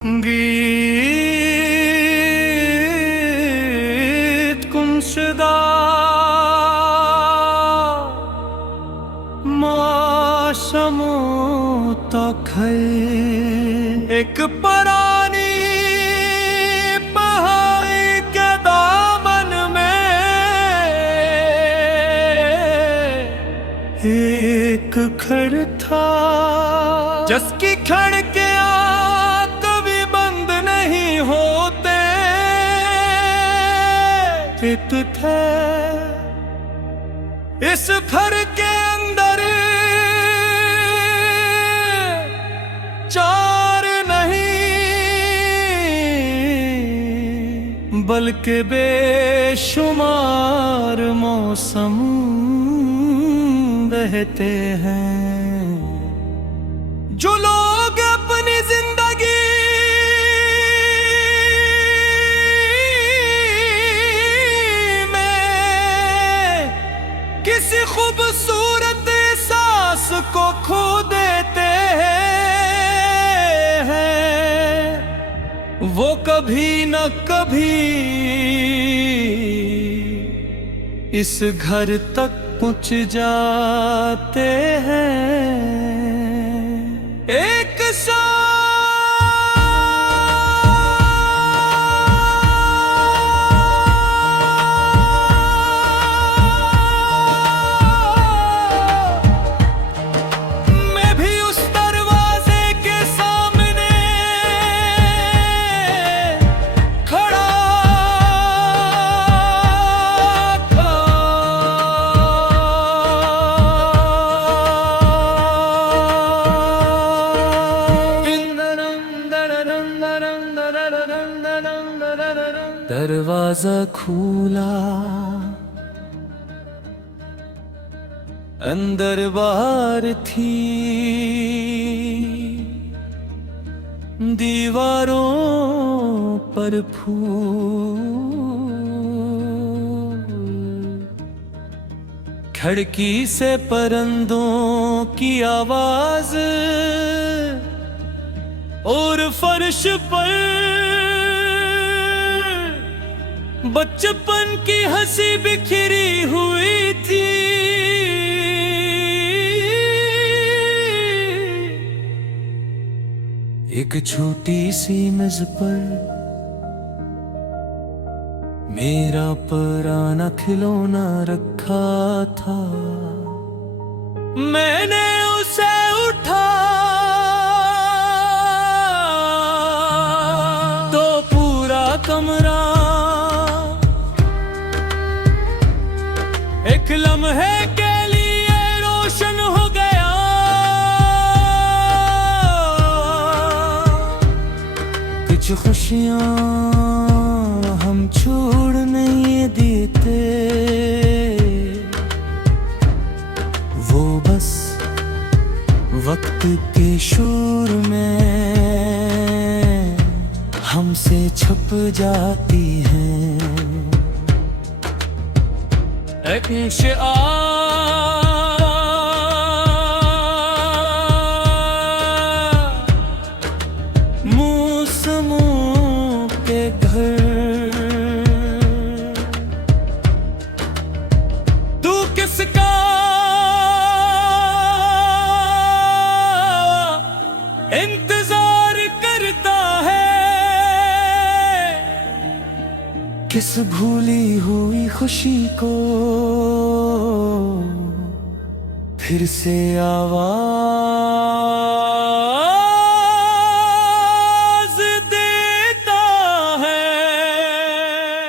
गीत गुमशुदा मौसमों तक है एक पुरानी पहाड़ी के दामन में एक खड़ था जिसकी खिड़कियां कभी बंद नहीं होते। चित थे इस घर के अंदर चार नहीं बल्कि बेशुमार मौसम बहते हैं। जो लोग अपनी जिंदगी में किसी खूबसूरत एहसास को खो देते हैं, वो कभी न कभी इस घर तक पहुंच जाते हैं। एक मैं भी उस दरवाजे के सामने खड़ा था। दरवाजा खुला, अंदर बाहर थी दीवारों पर फूल, खिड़की से परिंदों की आवाज और फर्श पर बचपन की हंसी बिखरी हुई थी। एक छोटी सी मेज पर मेरा पुराना खिलौना रखा था। मैंने उसे उठा तो पूरा कमरा एक लम्हे के लिए रोशन हो गया। कुछ खुशियां हम छोड़ नहीं देते, वो बस वक्त के शोर में हमसे छुप जाती हैं। मौसमों के घर तू किसका इंतजार करता है? किस भूली हुई खुशी को फिर से आवाज देता है?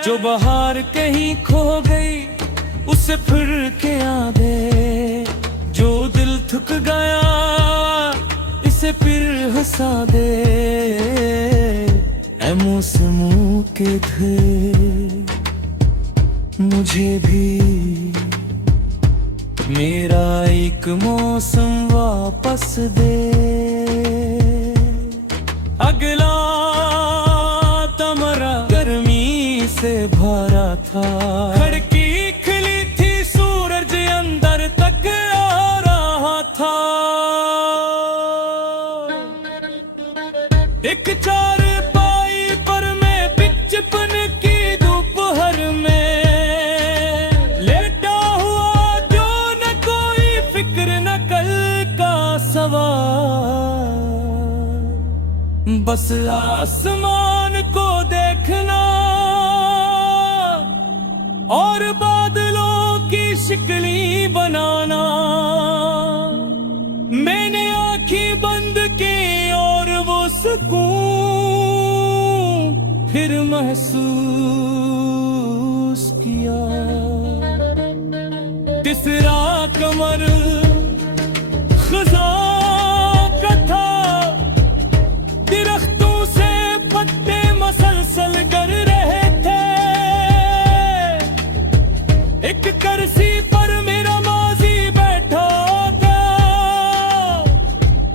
जो बाहर कहीं खो गई उसे फिर के आ दे, जो दिल थक गया इसे फिर हंसा दे। ऐ मौसमों के घर मुझे भी मेरा एक मौसम वापस दे। अगला तमरा गर्मी से भरा था, खिड़की खुली थी सूरज अंदर तक आ रहा था। एक चार बस आसमान को देखना और बादलों की शिकली बनाना। मैंने आंखें बंद की और वो सुकून फिर महसूस किया। तीसरा कमर खज़ा का था, दरख्तों से पत्ते मसलसल गिर रहे थे। एक कुर्सी पर मेरा माजी बैठा था।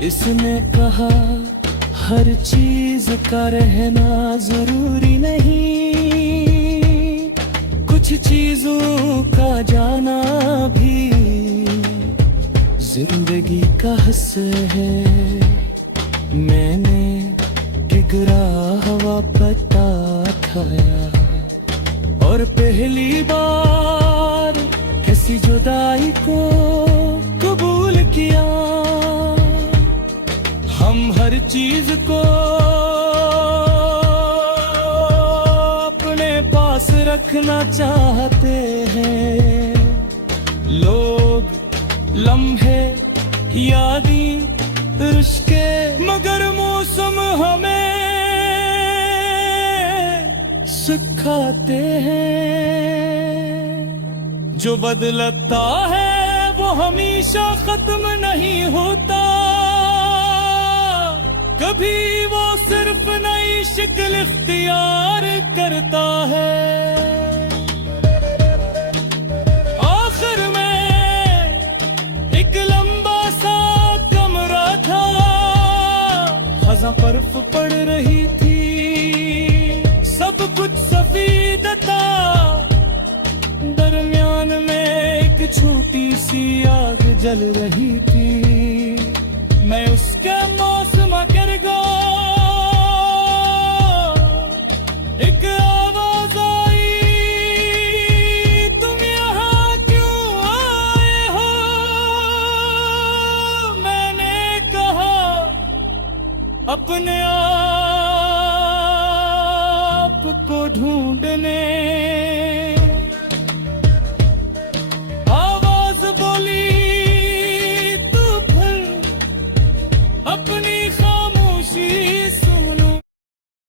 इसने कहा हर चीज का रहना जरूरी नहीं, कुछ चीजों का जाना भी जिंदगी का हिस्सा है। मैंने गिरा हवा पता खाया और पहली बार किसी जुदाई को कबूल किया। हम हर चीज को अपने पास रखना चाहते हैं, लोग, लम्हे, यादें, रिश्ते, मगर मौसम हमें सिखाते हैं। जो बदलता है वो हमेशा खत्म नहीं होता, कभी वो सिर्फ नई शक्ल इख्तियार करता है। आखिर में एक लंबा सा कमरा था, खज़ां बर्फ पड़ रही थी, सब कुछ सफेद था। दरमियान में एक छोटी सी आग जल रही थी। मैं उसके मौसम कर गया